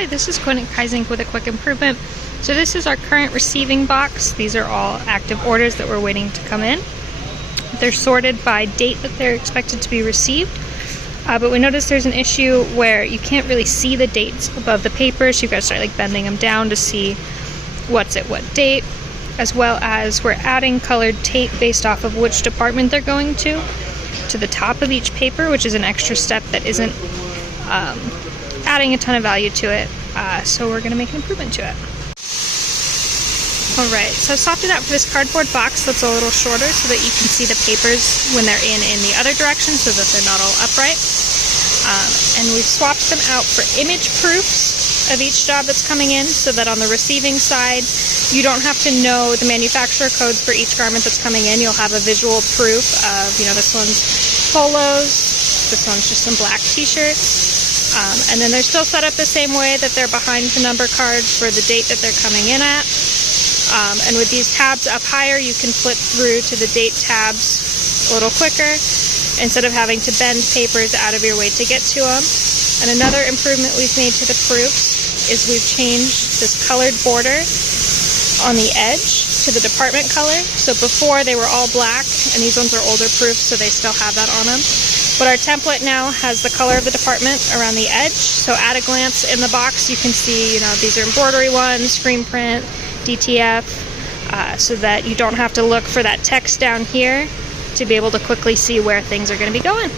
Hi, this is Kaizink with a quick improvement. So this is our current receiving box. These are all active orders that we're waiting to come in. They're sorted by date that they're expected to be received. But we noticed there's an issue where you can't really see the dates above the paper, so you've got to start bending them down to see what's at what date, as well as we're adding colored tape based off of which department they're going to the top of each paper, which is an extra step that isn't adding a ton of value to it, so we're going to make an improvement to it. Alright, so I swapped it out for this cardboard box that's a little shorter so that you can see the papers when they're in the other direction so that they're not all upright. And we've swapped them out for image proofs of each job that's coming in so that on the receiving side you don't have to know the manufacturer codes for each garment that's coming in. You'll have a visual proof of, this one's polos, this one's just some black t-shirts. And then they're still set up the same way that they're behind the number cards for the date that they're coming in at. And with these tabs up higher, you can flip through to the date tabs a little quicker instead of having to bend papers out of your way to get to them. And another improvement we've made to the proofs is we've changed this colored border on the edge to the department color. So before they were all black, and these ones are older proofs, so they still have that on them. But our template now has the color of the department around the edge, so at a glance in the box you can see, these are embroidery ones, screen print, DTF, so that you don't have to look for that text down here to be able to quickly see where things are going to be going.